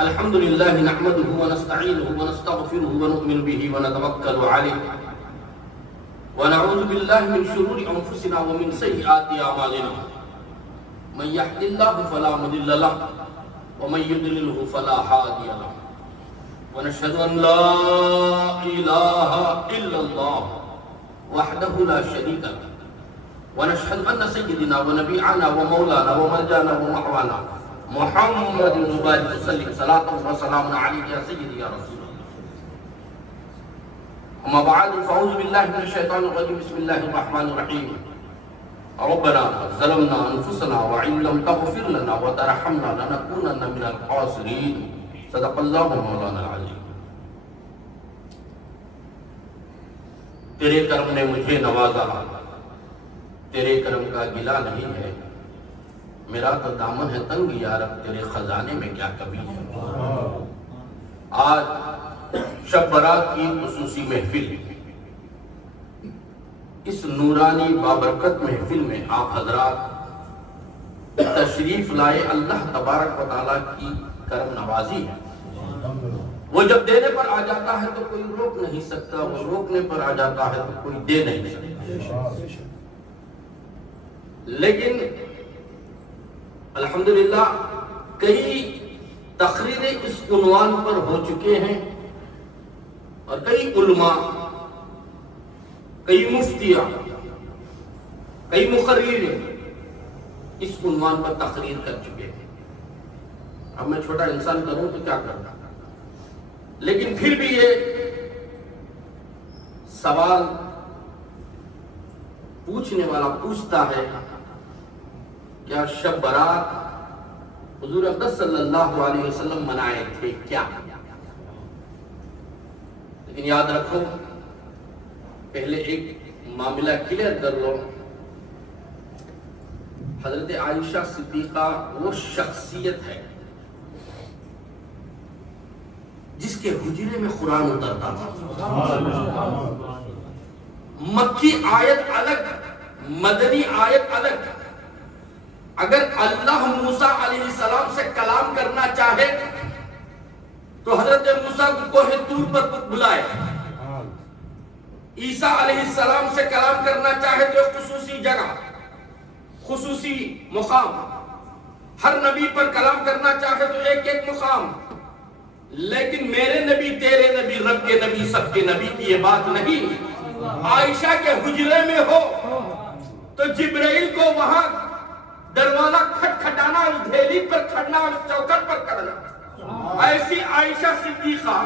الحمد لله نحمده ونستعينه ونستغفره ونؤمن به ونتوكل عليه ونعوذ بالله من شرور أنفسنا ومن سيئات أعمالنا من يهد الله فلا مضل له ومن يضلله فلا هادي له ونشهد أن لا إله إلا الله وحده لا شريك له ونشهد أن سيدنا ونبينا ومولانا وملجانا ومأوانا محمد مبارك وسلم صلاة وسلام عليك يا سيدي يا رسول الله. أما بعد فأعوذ بالله من الشيطان الرجيم. بسم الله الرحمن الرحيم. ربنا ظلمنا أنفسنا وإن لم تغفر لنا وترحمنا لنكونن من الخاسرين. صدق الله مولانا العظيم. تیرے کرم نے مجھے نوازا، تیرے کرم کا گلہ نہیں ہے، میرا تو دامن ہے تنگ یا رب، تیرے خزانے میں کیا کمی ہے۔ آج شب برات کی خصوصی محفل، اس نورانی بابرکت محفل میں آپ حضرات تشریف لائے، اللہ تبارک و تعالیٰ کی کرم نوازی ہے۔ وہ جب دینے پر آ جاتا ہے تو کوئی روک نہیں سکتا، وہ روکنے پر آ جاتا ہے تو کوئی دے نہیں سکتا۔ لیکن الحمدللہ کئی تقریریں اس عنوان پر ہو چکے ہیں اور کئی علماء، کئی مفتیاں، کئی مقررین اس عنوان پر تقریر کر چکے ہیں۔ اب میں چھوٹا انسان کروں تو کیا کرتا، لیکن پھر بھی یہ سوال پوچھنے والا پوچھتا ہے، کیا شب برات حضور اقدس صلی اللہ علیہ وسلم منائے تھے کیا؟ لیکن یاد رکھو، پہلے ایک معاملہ کلیئر کر لو، حضرت عائشہ صدیقہ وہ شخصیت ہے جس کے حجرے میں قرآن اترتا تھا۔ مکی آیت الگ، مدنی آیت الگ۔ اگر اللہ موسیٰ علیہ السلام سے کلام کرنا چاہے تو حضرت موسیٰ کو کوہ طور پر بلائے، عیسیٰ علیہ السلام سے کلام کرنا چاہے تو خصوصی جگہ، خصوصی مقام، ہر نبی پر کلام کرنا چاہے تو ایک ایک مقام۔ لیکن میرے نبی، تیرے نبی، رب کے نبی، سب کے نبی کی یہ بات نہیں۔ عائشہ کے حجرے میں ہو تو جبرائیل کو وہاں دروازہ کھٹکھٹانا، دھیلی پر کھڑنا، چوکٹ پر کرنا۔ ایسی عائشہ صدیقہ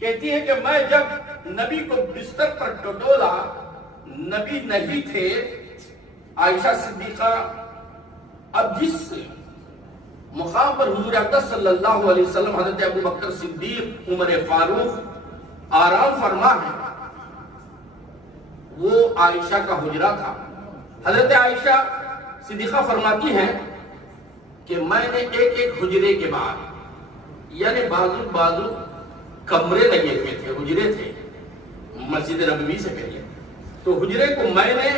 کہتی ہے کہ میں جب نبی کو بستر پر ٹٹولا، نبی نہیں تھے۔ عائشہ صدیقہ اب جس مقام پر حضور اقدس صلی اللہ علیہ وسلم، حضرت ابو بکر صدیق، عمر فاروق آرام فرما ہے، وہ عائشہ کا حجرہ تھا۔ حضرت عائشہ صدیقہ فرماتی ہیں کہ میں نے ایک ایک حجرے کے بعد، یعنی بازو کمرے لگے ہوئے تھے، حجرے تھے مسجد نبوی سے پہلے، تو حجرے کو میں نے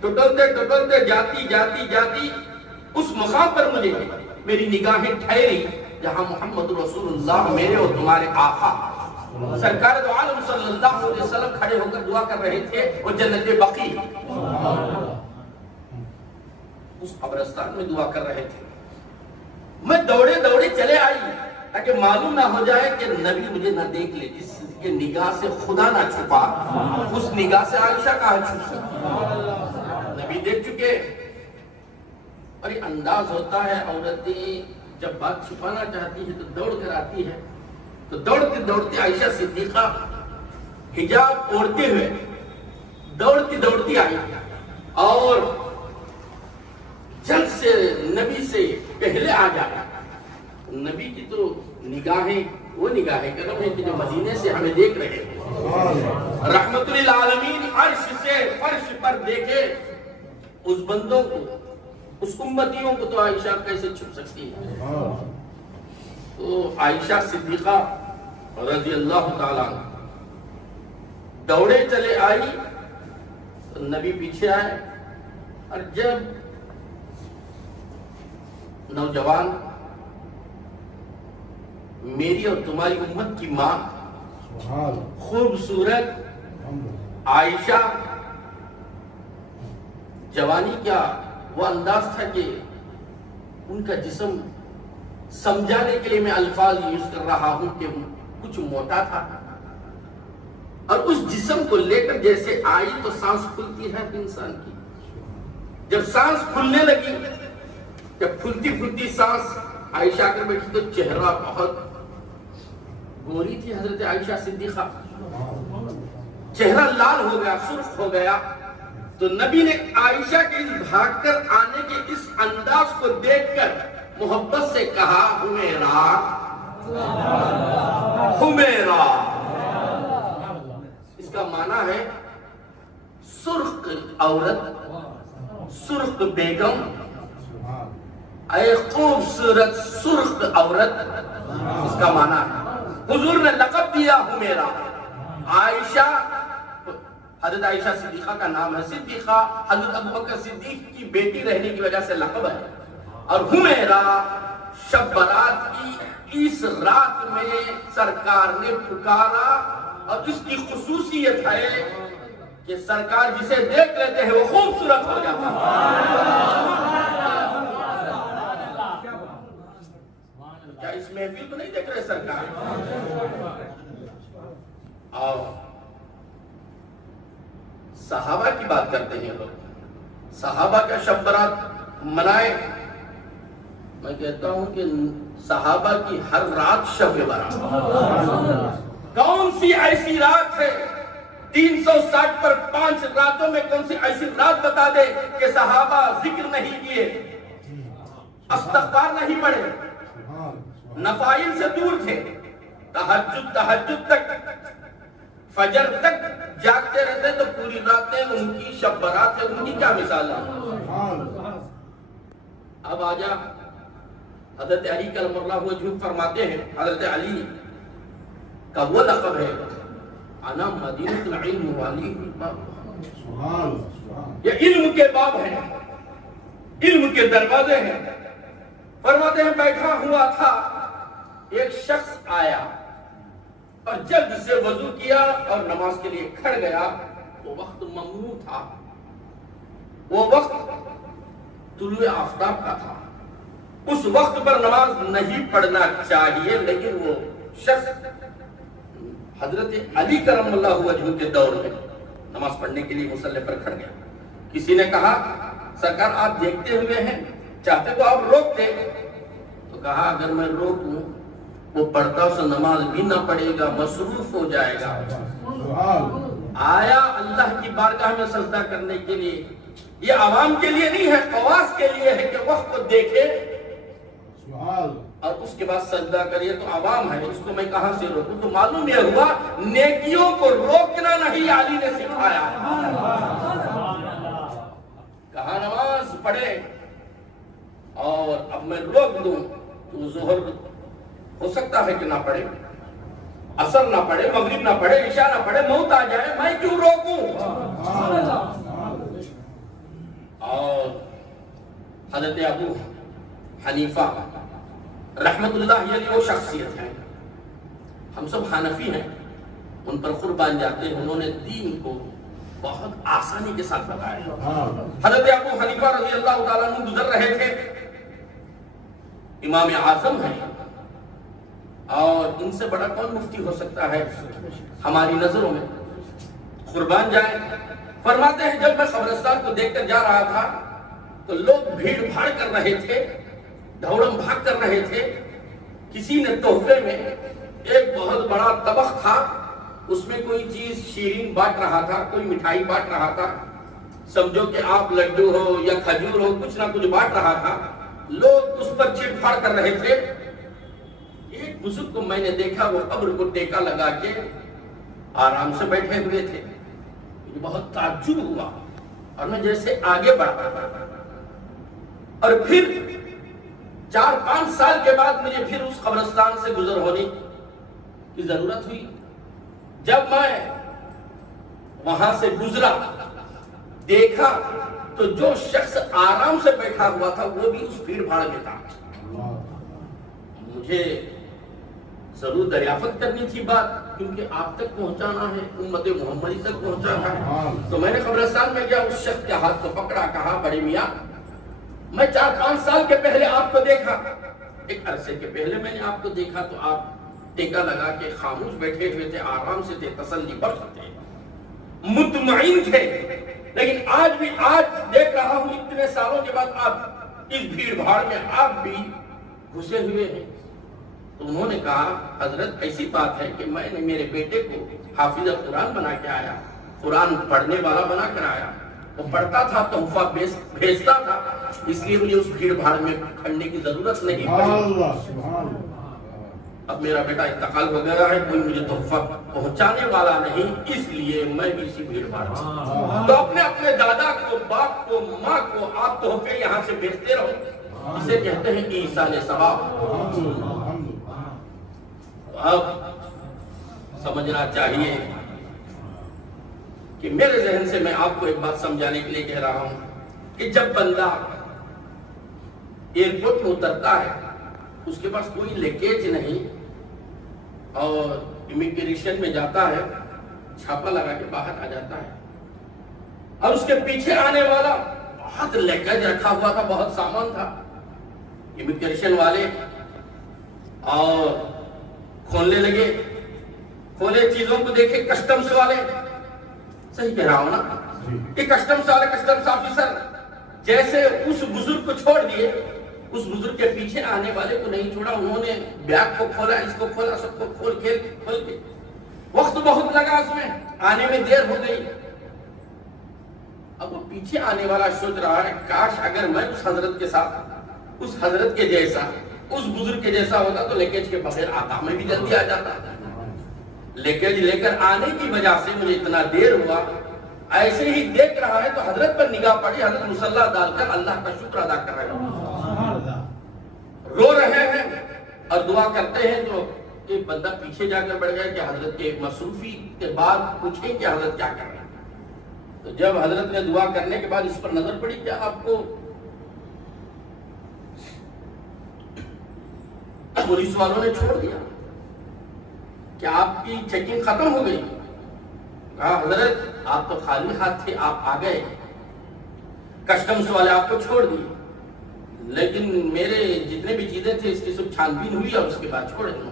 ٹٹولتے جاتی اس مقام پر مجھے میری نگاہیں ٹھہری جہاں محمد رسول اللہ میرے اور تمہارے آقا سرکار دو عالم صلی اللہ علیہ وسلم کھڑے ہو کر دعا کر رہے تھے، اور جنت بقیع اس قبرستان میں دعا کر رہے تھے۔ میں دوڑے چلے آئی تاکہ معلوم نہ ہو جائے کہ نبی مجھے نہ دیکھ لے، جس کے نگاہ سے خدا نہ چھپا، اس نگاہ سے عائشہ کہاں چھپ سکتی۔ نبی دیکھ چکے، اور یہ انداز ہوتا ہے، عورتیں جب بات چھپانا چاہتی ہے تو دوڑ کر آتی ہے، تو دوڑتی عائشہ صدیقہ حجاب اوڑھتے ہوئے دوڑتی آئی، اور جلد سے نبی سے پہلے آ جائے۔ نبی کی تو نگاہیں وہ نگاہیں کرم ہے کہ جو مدینے سے ہمیں دیکھ رہے ہیں، رحمت للعالمین عرش سے فرش پر دیکھے اس بندوں کو، اس امتیوں کو، تو عائشہ کیسے چھپ سکتی ہے؟ تو عائشہ صدیقہ رضی اللہ تعالیٰ دوڑے چلے آئی تو نبی پیچھے آئے، اور جب نوجوان میری اور تمہاری امت کی ماں خوبصورت عائشہ، جوانی کیا وہ انداز تھا کہ ان کا جسم سمجھانے کے لیے میں الفاظ یوز کر رہا ہوں کہ کچھ موٹا تھا، اور اس جسم کو لے کر جیسے آئی تو سانس کھلتی ہے انسان کی. جب سانس کھلنے لگی، جب کھلتی کھلتی سانس عائشہ کر بیٹھی تو چہرہ بہت گوری تھی حضرت عائشہ صدیقہ، چہرہ لال ہو گیا، سرخ ہو گیا. تو نبی نے عائشہ کے اس بھاگ کر آنے کے اس انداز کو دیکھ کر محبت سے کہا، حمیرہ حمیرہ. اس کا معنی ہے سرخ عورت، سرخ بیگم، اے خوبصورت سرخ عورت. اس کا معنی ہے حضور نے لقب دیا حمیرہ. عائشہ، حضرت عائشہ صدیقہ کا نام ہے. صدیقہ حضرت ابوبکر صدیق کی بیٹی رہنے کی وجہ سے لقب ہے. اور حمیرہ شب برات کی اس رات میں سرکار نے پکارا، اور اس کی خصوصیت ہے کہ سرکار جسے دیکھ لیتے ہیں وہ خوبصورت ہو جاتا ہے. کیا اس محفل کو نہیں دیکھ رہے سرکار؟ اور صحابہ کی بات کرتے ہیں لوگ، صحابہ کا شب برات منائے. میں کہتا ہوں کہ صحابہ کی ہر رات شب برات. کون سی ایسی رات ہے 360 پر 5 راتوں میں کون سی ایسی رات بتا دے کہ صحابہ ذکر نہیں کیے، استغفار نہیں پڑھے، نفائل سے دور تھے، تہجد تک، فجر تک جاگتے رہتے. تو پوری راتیں ان کی شب برات ہے. ان کی کیا مثال ہے؟ اب آجا حضرت علی کرم اللہ وجہہ فرماتے ہیں، حضرت علی کا وہ لقب ہے انا مدینۃ العلم والی الباب. یہ علم کے باب ہیں، علم کے دروازے ہیں. فرماتے ہیں بیٹھا ہوا تھا، ایک شخص آیا اور جلد سے وضو کیا اور نماز کے لیے کھڑ گیا. وہ وقت ممنوع تھا، وہ وقت طلوع آفتاب کا تھا. اس وقت پر نماز نہیں پڑھنا چاہیے، لیکن وہ شخص حضرت علی کرم اللہ وجہہ کے دور میں نماز پڑھنے کے لیے مصلی پر کھڑ گیا. کسی نے کہا سرکار آپ دیکھتے ہوئے ہیں، چاہتے تو آپ روک دے. تو کہا اگر میں روکوں وہ پڑھتا اسے نماز بھی نہ پڑھے گا، مصروف ہو جائے گا. آیا اللہ کی بارگاہ میں سجدہ کرنے کے لیے. یہ عوام کے لیے نہیں ہے، خواص کے لیے ہے کہ وقت کو دیکھے اور اس کے بعد سجدہ کریے. تو عوام ہے، اس کو میں کہاں سے روکوں؟ تو معلوم یہ ہوا نیکیوں کو روکنا نہیں علی نے سکھایا. کہا نماز پڑھے، اور اب میں روک دوں تو ظہر ہو سکتا ہے کہ نہ پڑھے، عصر نہ پڑھے، مغرب نہ پڑھے، عشاء نہ پڑھے، موت آ جائے، میں کیوں روکوں؟ اور حضرت ابو حنیفہ رحمت اللہ علیہ وہ شخصیت ہے، ہم سب حنفی ہیں، ان پر قربان جاتے ہیں. انہوں نے دین کو بہت آسانی کے ساتھ بتایا. حضرت ابو حنیفہ رضی اللہ تعالیٰ عنہ گزر رہے تھے، امام اعظم ہیں، اور ان سے بڑا کون مفتی ہو سکتا ہے ہماری نظروں میں؟ قربان جائیں. فرماتے ہیں جب میں قبرستان کو دیکھ کر جا رہا تھا تو لوگ بھیڑ بھاڑ کر رہے تھے، دوڑم بھاگ کر رہے تھے. کسی نے تحفے میں ایک بہت بڑا طبق تھا، اس میں کوئی چیز شیرین بانٹ رہا تھا، کوئی مٹھائی بانٹ رہا تھا. سمجھو کہ آپ لڈو ہو یا کھجور ہو، کچھ نہ کچھ بانٹ رہا تھا. لوگ اس پر چیڑ پھاڑ کر رہے تھے. ایک بزرگ کو میں نے دیکھا، وہ قبر کو ٹیکا لگا کے آرام سے بیٹھے ہوئے تھے. مجھے بہت تعجب ہوا اور میں جیسے آگے بڑھا، اور پھر 4-5 سال کے بعد مجھے پھر اس قبرستان سے گزر ہونے کی ضرورت ہوئی. جب میں وہاں سے گزرا دیکھا تو جو شخص آرام سے بیٹھا ہوا تھا وہ بھی اس بھیڑ بھاڑ میں تھا. مجھے ضرور دریافت کرنی تھی بات، کیونکہ آپ تک پہنچانا ہے، امت محمدی تک پہنچانا ہے۔ تو میں نے قبرستان میں گیا، اس شخص کے ہاتھ کو پکڑا، کہا بڑے میاں میں 4-5 سال کے پہلے آپ کو دیکھا، ایک عرصے کے پہلے میں نے آپ کو دیکھا تو آپ ٹیکا لگا کے خاموش بیٹھے ہوئے تھے، آرام سے تھے، تسلی بخش تھے، مطمئن تھے، لیکن آج دیکھ رہا ہوں اتنے سالوں کے بعد آپ اس بھیڑ بھاڑ میں آپ بھی گھسے ہوئے ہیں۔ تو انہوں نے کہا حضرت ایسی بات ہے کہ میں نے میرے بیٹے کو حافظ قرآن بنا کے آیا، قرآن پڑھنے والا بنا کر آیا، وہ پڑھتا تھا، تحفہ بھیجتا تھا، اس لیے مجھے اس بھیڑ بھاڑ میں کھڑنے کی ضرورت نہیں پڑی۔ اب میرا بیٹا انتقال ہو گیا ہے، کوئی مجھے تحفہ پہنچانے والا نہیں، اس لیے میں بھی اسی بھیڑ بھاڑ میں۔ تو اپنے دادا کو، باپ کو، ماں کو آپ تحفے یہاں سے بھیجتے رہو، اسے کہتے ہیں ایصال ثواب۔ اب سمجھنا چاہیے کہ میرے ذہن سے میں آپ کو ایک بات سمجھانے کے لیے کہہ رہا ہوں کہ جب بندہ ایئرپورٹ میں اترتا ہے، اس کے پاس کوئی لیکیج نہیں اور امیگریشن میں جاتا ہے، چھاپا لگا کے باہر آ جاتا ہے، اور اس کے پیچھے آنے والا بہت لیکیج رکھا ہوا تھا، بہت سامان تھا، امیگریشن والے اور کھولنے لگے، کھولے چیزوں کو دیکھے، کسٹمز والے، صحیح کہہ رہا ہوں نا، کہ کسٹمز والے، کسٹمز آفیسر جیسے اس بزرگ کو چھوڑ دیے، اس بزرگ کے پیچھے آنے والے کو نہیں چھوڑا، انہوں نے بیگ کو کھولا، اس کو کھولا، سب کو کھول کے وقت بہت لگا، اس میں آنے میں دیر ہو گئی۔ اب وہ پیچھے آنے والا سوچ رہا ہے کاش اگر میں اس حضرت کے ساتھ، اس حضرت کے جیسا، اس بزرگ کے جیسا ہوتا تو لیکیج کے بغیر آتا، میں بھی جلدی آ جاتا، لیکیج لے کر آنے کی وجہ سے مجھے اتنا دیر ہوا۔ ایسے ہی دیکھ رہا ہے تو حضرت پر نگاہ پڑی، حضرت مصلی ڈال کر اللہ کا شکر ادا کر رہے ہیں، رو رہے ہیں اور دعا کرتے ہیں۔ تو ایک بندہ پیچھے جا کر بڑھ گیا کہ حضرت کے مصروفی کے بعد پوچھیں کہ حضرت کیا کر رہے ہیں۔ تو جب حضرت نے دعا کرنے کے بعد اس پر نظر پڑی، کیا آپ کو پولیس والوں نے چھوڑ دیا؟ کیا آپ کی چیکنگ ختم ہو گئی؟ کہا حضرت آپ تو خالی ہاتھ تھے، آپ آ گئے، کسٹمز والے آپ کو چھوڑ دیے، لیکن میرے جتنے بھی چیزیں تھے اس کی سب چھان بین ہوئی اور اس کے بعد چھوڑ دیا۔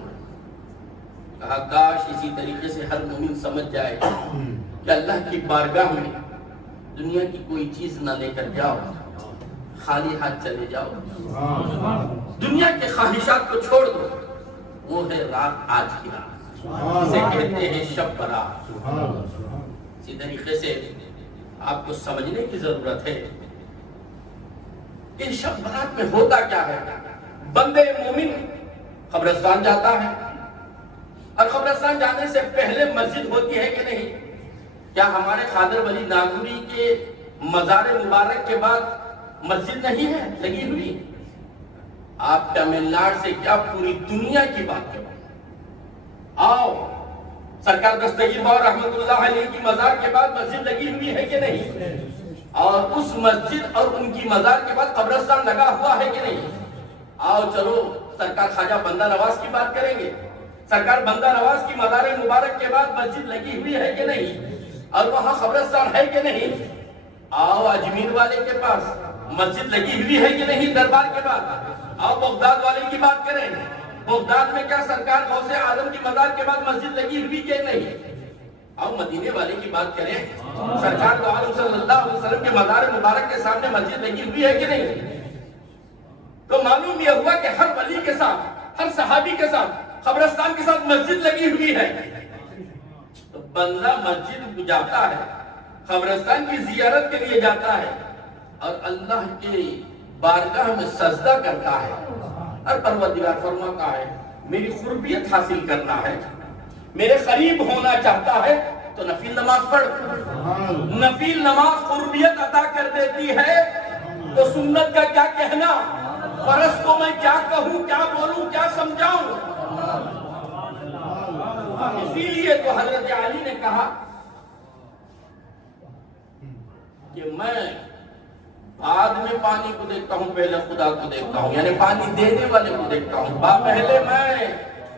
کہا کاش اسی طریقے سے ہر مومن سمجھ جائے کہ اللہ کی بارگاہ میں دنیا کی کوئی چیز نہ لے کر جاؤ، خالی ہاتھ چلے جاؤ، دنیا کے خواہشات کو چھوڑ دو، وہ ہے رات آج کی رات، اسے کہتے ہیں شب برات۔ اسی طریقے سے آپ کو سمجھنے کی ضرورت ہے کہ شب برات میں ہوتا کیا ہے۔ بندے مومن قبرستان جاتا ہے، اور قبرستان جانے سے پہلے مسجد ہوتی ہے کہ نہیں؟ کیا ہمارے قادر ولی ناگوری کے مزار مبارک کے بعد مسجد نہیں ہے لگی ہوئی؟ آپ تمل ناڈو سے کیا پوری دنیا کی بات کریں، آؤ سرکار دستگیر باور رحمت اللہ علیہ کی مزار کے بعد مسجد لگی ہوئی ہے کہ نہیں؟ اور اس مسجد اور ان کی مزار کے بعد قبرستان لگا ہوا ہے کہ نہیں؟ آؤ چلو سرکار خواجہ بندہ نواز کی بات کریں گے، سرکار بندہ نواز کی مزار مبارک کے بعد مسجد لگی ہوئی ہے کہ نہیں؟ اور وہاں قبرستان ہے کہ نہیں؟ آؤ اجمیر والے کے پاس مسجد لگی ہوئی ہے کہ نہیں دربار کے بعد؟ آؤ بغداد والے کی بات کریں، بغداد میں کیا سرکار غوث اعظم کی مزار کے بعد مسجد لگی ہوئی کہ نہیں؟ آؤ مدینے والے کی بات کریں، سرکار دو عالم صلی اللہ علیہ وسلم کے مزار مبارک کے سامنے مسجد لگی ہوئی ہے کہ نہیں؟ تو معلوم یہ ہوا کہ ہر ولی کے ساتھ، ہر صحابی کے ساتھ، قبرستان کے ساتھ مسجد لگی ہوئی ہے۔ تو بندہ مسجد جاتا ہے، قبرستان کی زیارت کے لیے جاتا ہے، اور اللہ کے بارگاہ میں سجدہ کرتا ہے، اور پروردگار فرماتا ہے میری قربیت حاصل کرنا ہے، میرے قریب ہونا چاہتا ہے تو نفل نماز پڑھ۔ نفل نماز قربیت عطا کر دیتی ہے، تو سنت کا کیا کہنا، فرض کو میں کیا کہوں، کیا بولوں، کیا سمجھاؤں۔ اسی لیے تو حضرت علی نے کہا کہ میں بعد میں پانی کو دیکھتا ہوں، پہلے خدا کو دیکھتا ہوں، یعنی پانی دینے والے کو دیکھتا ہوں، پہلے میں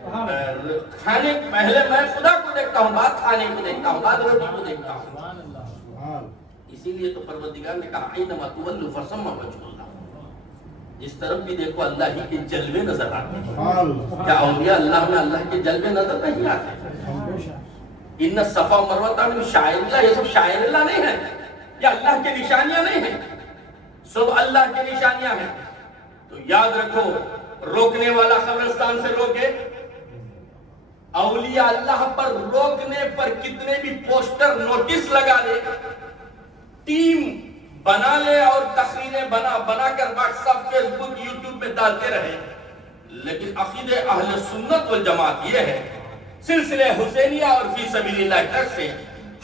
کھانے پہلے میں خدا کو دیکھتا ہوں، بعد کھانے کو دیکھتا ہوں، بعد روٹی کو دیکھتا ہوں۔ اسی لیے تو پروردگار نے کہا اینما تولوا فثم وجہ اللہ، جس طرف بھی دیکھو اللہ ہی کے جلوے نظر آتے ہیں۔ کیا اولیاء اللہ میں اللہ کے جلوے نظر نہیں آتے؟ ان الصفا والمروہ من شعائر اللہ، یہ سب شاعر اللہ نہیں ہے، یہ اللہ کے نشانیاں نہیں ہیں، سب اللہ کے نشانیاں ہیں۔ تو یاد رکھو، روکنے والا قبرستان سے روکے، اولیاء اللہ پر روکنے پر کتنے بھی پوسٹر نوٹس لگا دے، ٹیم بنا لے اور تقریریں بنا کر واٹس ایپ، فیس بک، یوٹیوب میں ڈالتے رہے، لیکن عقیدہ اہل سنت والجماعت یہ ہے، سلسلہ حسینیہ اور فی سبیل اللہ طرف سے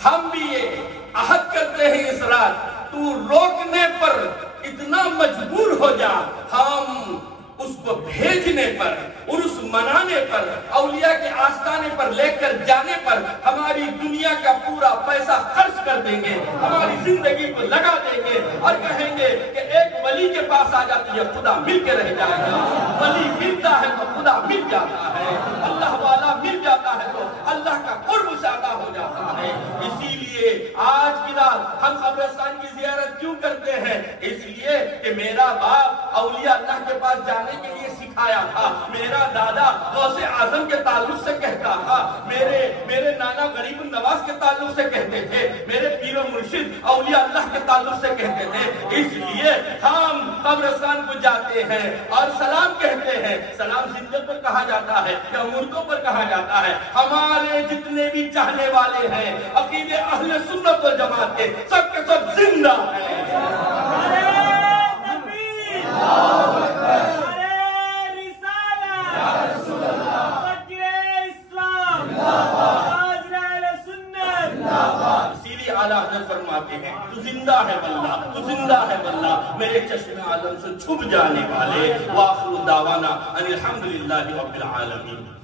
ہم بھی یہ عہد کرتے ہیں اس رات، تو روکنے پر اتنا مجبور ہو جا، ہم اس کو بھیجنے پر، عرس منانے پر، اولیاء کے آستانے پر لے کر جانے پر ہماری دنیا کا پورا پیسہ خرچ کر دیں گے، ہماری زندگی کو لگا دیں گے اور کہیں گے کہ ایک ولی کے پاس آ جاتی ہے خدا مل کے رہ جائے گا، ولی ملتا ہے تو خدا مل جاتا ہے، اللہ والا مل جاتا ہے تو اللہ کا قرب زیادہ ہو جاتا ہے۔ اسی لیے آج کی رات ہم قبرستان کی زیارت کیوں کرتے ہیں؟ اس لیے کہ میرا باپ اولیاء اللہ کے پاس جانے کے لیے سکھایا تھا، میرا دادا غوث اعظم کے تعلق سے کہتا تھا، میرے نانا غریب النواز کے تعلق سے کہتے تھے، میرے پیر و مرشد اولیاء اللہ کے تعلق سے کہتے تھے۔ اس لیے ہم قبرستان کو جاتے ہیں اور سلام کہتے ہیں۔ سلام زندہ پر کہا جاتا ہے یا مردوں پر کہا جاتا ہے؟ ہمارے جتنے بھی چاہنے والے ہیں عقیدہ اہل سنت والجماعت کے، سب کے سب زندہ ہیں۔ اعلیٰ حضرت فرماتے ہیں تو زندہ ہے واللہ، تو زندہ ہے واللہ، میرے چشم عالم سے چھپ جانے والے۔ وآخر دعوانا ان الحمدللہ رب العالمین۔